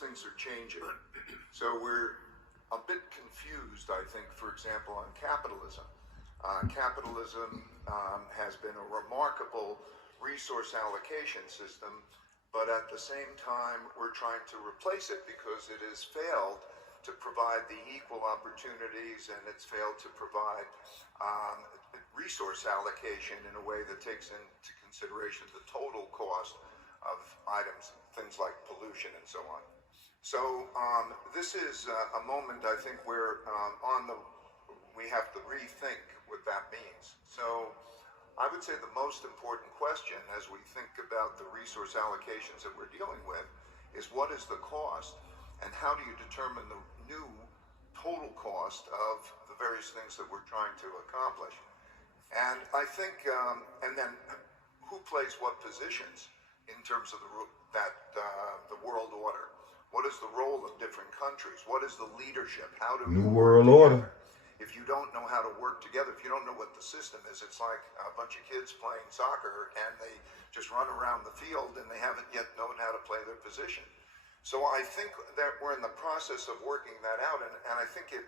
things are changing. So we're a bit confused, I think, for example, on capitalism. Capitalism has been a remarkable resource allocation system, but at the same time, we're trying to replace it because it has failed to provide the equal opportunities, and it's failed to provide resource allocation in a way that takes into consideration the total cost of items, things like pollution and so on. So this is a moment, I think, where we have to rethink what that means. So I would say the most important question as we think about the resource allocations that we're dealing with is what is the cost, and how do you determine the new total cost of the various things that we're trying to accomplish? And I think, and then who plays what positions in terms of the world order? What is the role of different countries? What is the leadership? How do New World Order? If you don't know how to work together, if you don't know what the system is, it's like a bunch of kids playing soccer and they just run around the field and they haven't yet known how to play their position. So I think that we're in the process of working that out, and I think it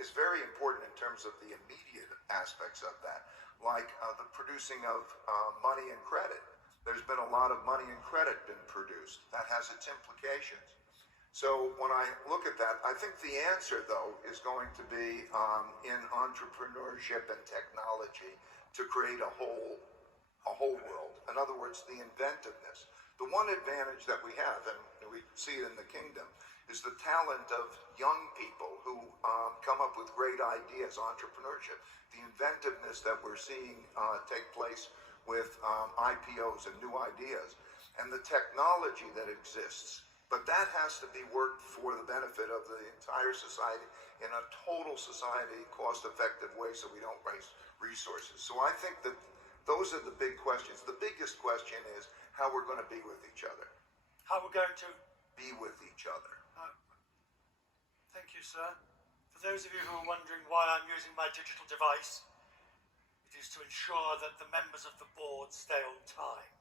is very important in terms of the immediate aspects of that, like the producing of money and credit. There's been a lot of money and credit been produced. That has its implications. So when I look at that, I think the answer, though, is going to be in entrepreneurship and technology to create a whole world. In other words, the inventiveness. The one advantage that we have, and we see it in the kingdom, is the talent of young people who come up with great ideas, entrepreneurship, the inventiveness that we're seeing take place with IPOs and new ideas, and the technology that exists. But that has to be worked for the benefit of the entire society in a total society, cost-effective way so we don't waste resources. So I think that those are the big questions. The biggest question is how we're going to be with each other. How we're going to be with each other. Thank you, sir. For those of you who are wondering why I'm using my digital device, it is to ensure that the members of the board stay on time.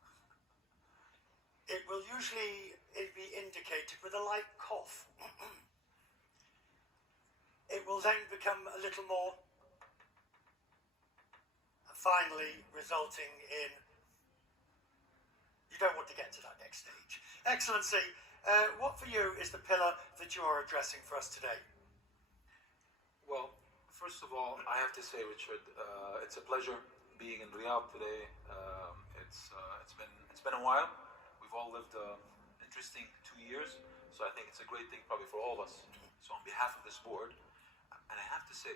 It will usually be indicated with a light cough. It will then become a little more, finally resulting in, you don't want to get to that next stage. Excellency, what for you is the pillar that you are addressing for us today? Well, first of all, I have to say, Richard, it's a pleasure being in Riyadh today. It's been a while. We've all lived interesting 2 years, so I think it's a great thing probably for all of us. So on behalf of this board, and I have to say,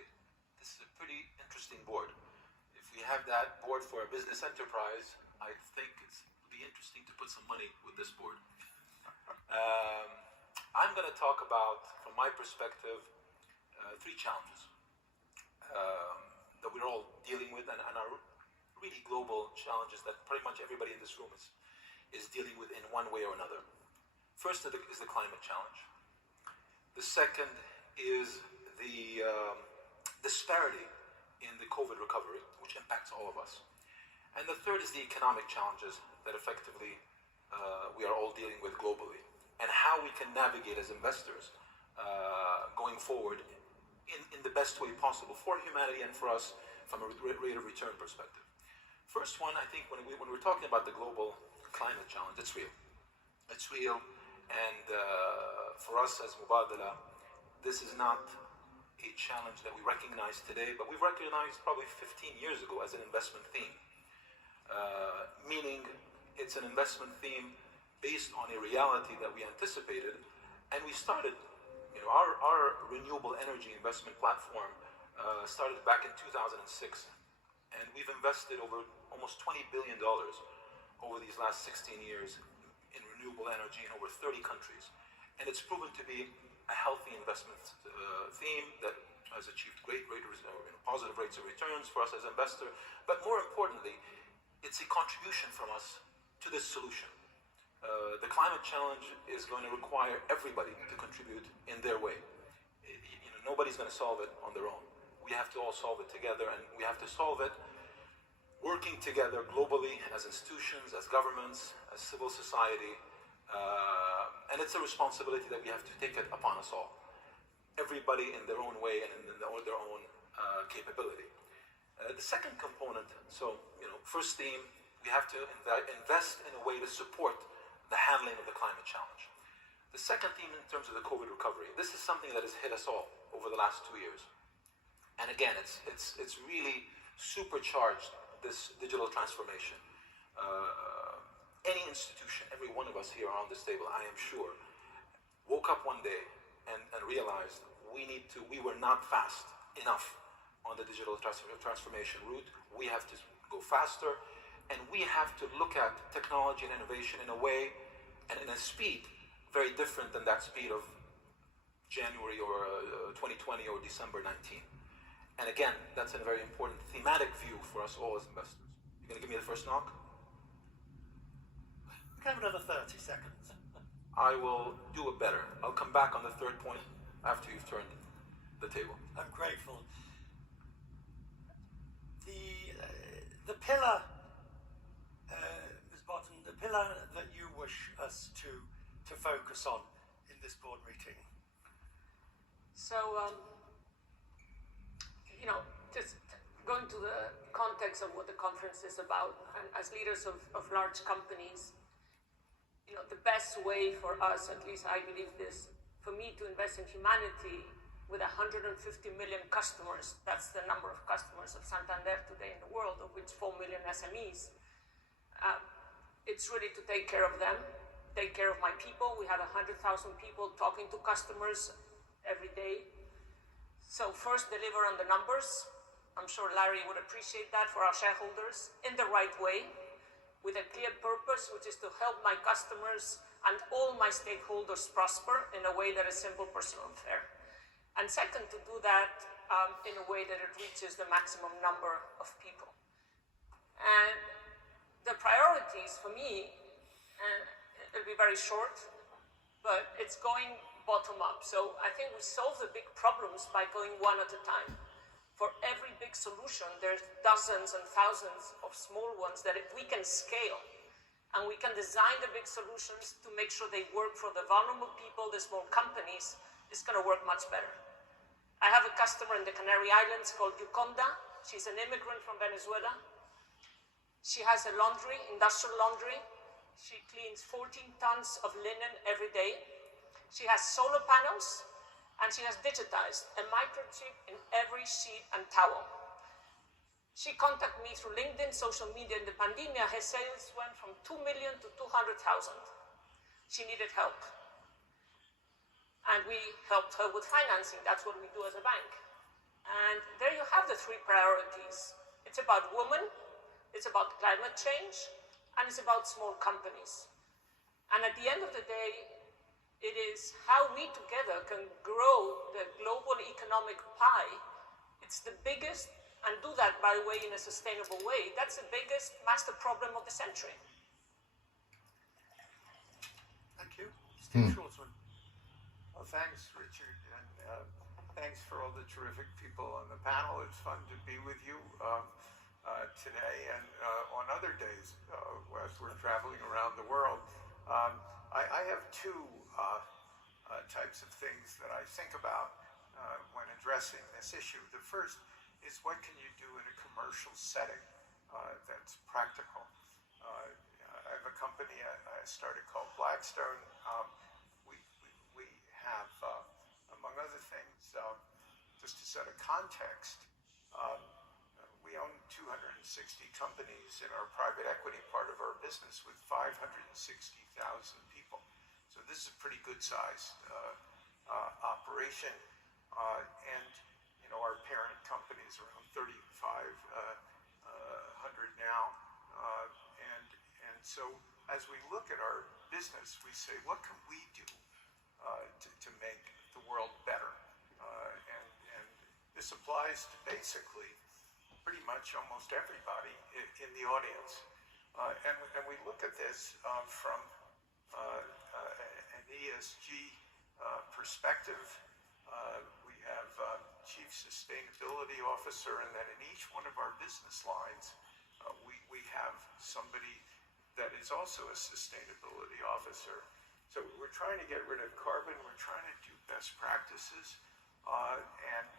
this is a pretty interesting board. If we have that board for a business enterprise, I think it would be interesting to put some money with this board. I'm going to talk about, from my perspective, 3 challenges that we're all dealing with and are really global challenges that pretty much everybody in this room is dealing with in one way or another. First is the climate challenge. The second is the disparity in the COVID recovery, which impacts all of us. And the third is the economic challenges that effectively we are all dealing with globally, and how we can navigate as investors going forward in the best way possible for humanity and for us from a rate of return perspective. First one, I think when we're talking about the global climate challenge, it's real. It's real, and for us as Mubadala, this is not a challenge that we recognize today, but we recognized probably 15 years ago as an investment theme. Meaning it's an investment theme based on a reality that we anticipated, and we started, our renewable energy investment platform started back in 2006, and we've invested over almost $20 billion over these last 16 years in renewable energy in over 30 countries. And it's proven to be a healthy investment theme that has achieved great positive rates of returns for us as investors. But more importantly, it's a contribution from us to this solution. The climate challenge is going to require everybody to contribute in their way. Nobody's going to solve it on their own. We have to all solve it together, and we have to solve it working together globally as institutions, as governments, as civil society, And it's a responsibility that we have to take it upon us all. Everybody in their own way and in their own capability. The second component, so, first theme, we have to invest in a way to support the handling of the climate challenge. The second theme in terms of the COVID recovery, this is something that has hit us all over the last 2 years. And again, it's really supercharged this digital transformation. Any institution, every one of us here around this table, I am sure, woke up one day and realized we were not fast enough on the digital transformation route. We have to go faster, and we have to look at technology and innovation in a way and in a speed very different than that speed of January or 2020 or December 19. And again, that's a very important thematic view for us all as investors. You gonna give me the first knock? We have another 30 seconds. I will do it better. I'll come back on the third point after you've turned the table. I'm grateful. The pillar, Ms. Botton, the pillar that you wish us to focus on in this board meeting. So, just going to the context of what the conference is about, and as leaders of large companies, the best way for us, at least I believe this, for me to invest in humanity with 150 million customers, that's the number of customers of Santander today in the world, of which 4 million SMEs, it's really to take care of them, take care of my people. We have 100,000 people talking to customers every day. So first, deliver on the numbers. I'm sure Larry would appreciate that for our shareholders, in the right way, with a clear purpose, which is to help my customers and all my stakeholders prosper in a way that is simple, personal, and fair. And second, to do that in a way that it reaches the maximum number of people. And the priorities for me, and it'll be very short, but it's going bottom up. So I think we solve the big problems by going one at a time. For every big solution, there's dozens and thousands of small ones that if we can scale and we can design the big solutions to make sure they work for the vulnerable people, the small companies, it's going to work much better. I have a customer in the Canary Islands called Yuconda. She's an immigrant from Venezuela. She has a laundry, industrial laundry. She cleans 14 tons of linen every day. She has solar panels, and she has digitized a microchip in every sheet and towel. She contacted me through LinkedIn, social media. In the pandemic, her sales went from 2 million to 200,000. She needed help. And we helped her with financing. That's what we do as a bank. And there you have the three priorities. It's about women, it's about climate change, and it's about small companies. And at the end of the day, it is how we together can grow the global economic pie. It's the biggest, and do that, by the way, in a sustainable way. That's the biggest master problem of the century. Thank you. Steve Schwartzman. Well, thanks, Richard, and thanks for all the terrific people on the panel. It's fun to be with you today and on other days as we're traveling around the world. I have two types of things that I think about when addressing this issue. The first is, what can you do in a commercial setting that's practical? I have a company I started called Blackstone. We have, among other things, just to set a context, we own 260 companies in our private equity part of our business with 560,000 people. So this is a pretty good sized operation. And, our parent company is around 3,500 now. And so as we look at our business, we say, what can we do to make the world better? And this applies to basically pretty much almost everybody in the audience. And we look at this from an ESG perspective. We have Chief Sustainability Officer, and then in each one of our business lines, we have somebody that is also a sustainability officer. So we're trying to get rid of carbon. We're trying to do best practices, and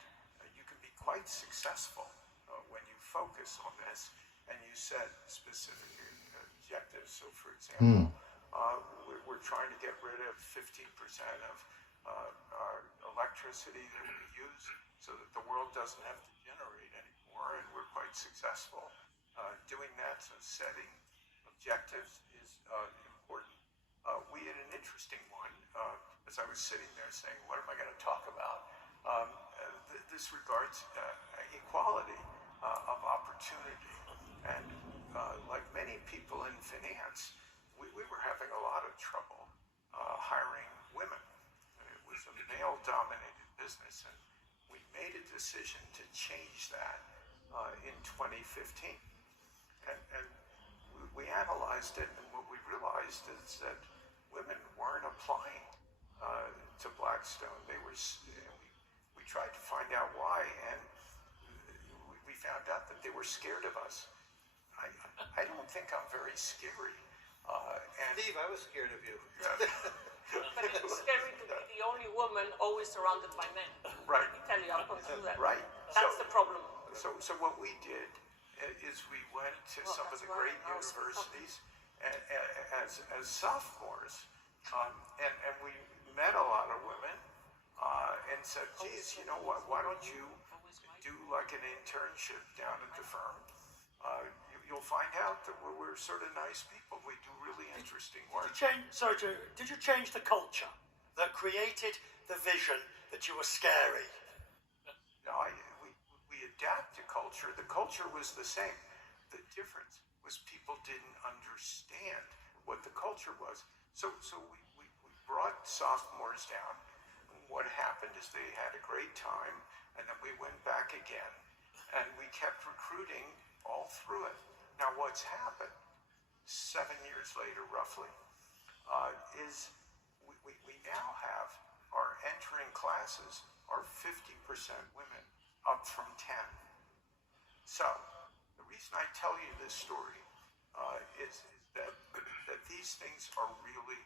you can be quite successful when you focus on this and you set specific objectives. So, for example, we're trying to get rid of 15% of our electricity that we use, so that the world doesn't have to generate anymore, and we're quite successful doing that. So, setting objectives is important. We had an interesting one as I was sitting there saying, what am I going to talk about? This regards equality of opportunity. And like many people in finance, we were having a lot of trouble hiring women. It was a male-dominated business, and we made a decision to change that in 2015. And we analyzed it, and what we realized is that women weren't applying to Blackstone. We tried to find out why, and we found out that they were scared of us. I don't think I'm very scary. Steve, I was scared of you. But it's scary to be the only woman always surrounded by men. Right. Let me tell you, I've gone through that. Right. That's the problem. So what we did is we went to some of the great universities as sophomores, and we met a lot of women and said, geez, you know what, why don't you do like an internship down at the firm? You'll find out that we're sort of nice people. We do really interesting work. Did you change the culture that created the vision that you were scary? No, we adapt to culture. The culture was the same. The difference was people didn't understand what the culture was. So we brought sophomores down. And what happened is they had a great time, and then we went back again, and we kept recruiting all through it. Now what's happened 7 years later, roughly, is we now have our entering classes are 50% women, up from 10. So the reason I tell you this story is that these things are really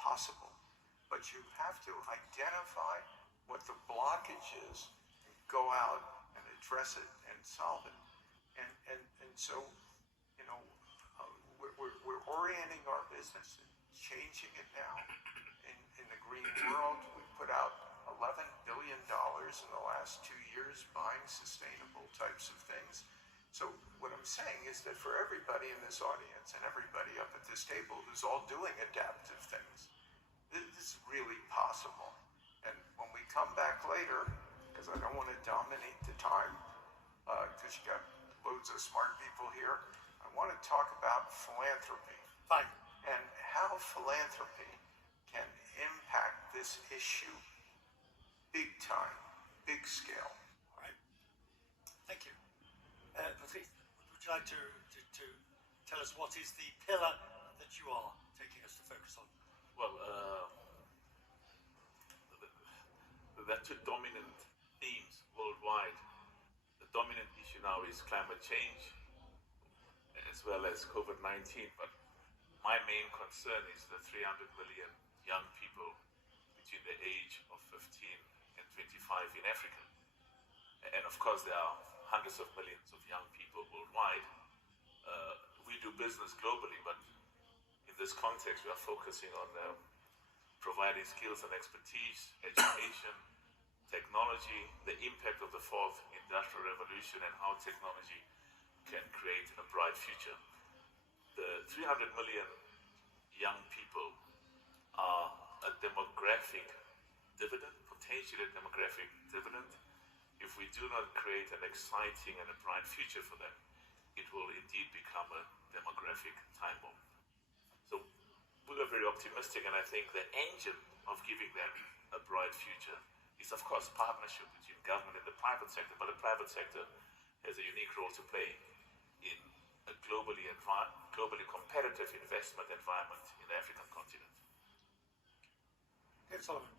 possible, but you have to identify what the blockage is, and go out and address it and solve it. And so, you know, we're orienting our business and changing it now. In the green world, we put out $11 billion in the last 2 years buying sustainable types of things. So what I'm saying is that for everybody in this audience and everybody up at this table who's all doing adaptive things, this is really possible. And when we come back later, because I don't want to dominate the time, because you got loads of smart people here, I want to talk about philanthropy. Fine. And how philanthropy can impact this issue big time, big scale. All right. Thank you. Patrice, would you like to tell us what is the pillar that you are taking us to focus on? Well, there are two dominant themes worldwide. The dominant issue now is climate change as well as COVID-19, but my main concern is the 300 million young people between the age of 15 and 25 in Africa. And of course, there are hundreds of millions of young people worldwide. We do business globally, but in this context, we are focusing on providing skills and expertise, education, technology, the impact of the fourth industrial revolution, and how technology can create a bright future. The 300 million young people are a demographic dividend, potentially a demographic dividend. If we do not create an exciting and a bright future for them, it will indeed become a demographic time bomb. So we are very optimistic, and I think the engine of giving them a bright future is, of course, partnership between government and the private sector, but the private sector has a unique role to play in a globally competitive investment environment in the African continent. Ed Solomon,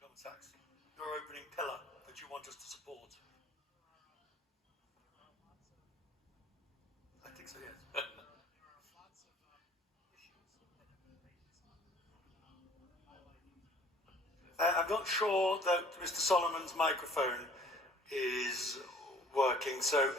Goldman Sachs, your opening pillar that you want us to support. I think so, yes. I'm not sure that Mr. Solomon's microphone is working, so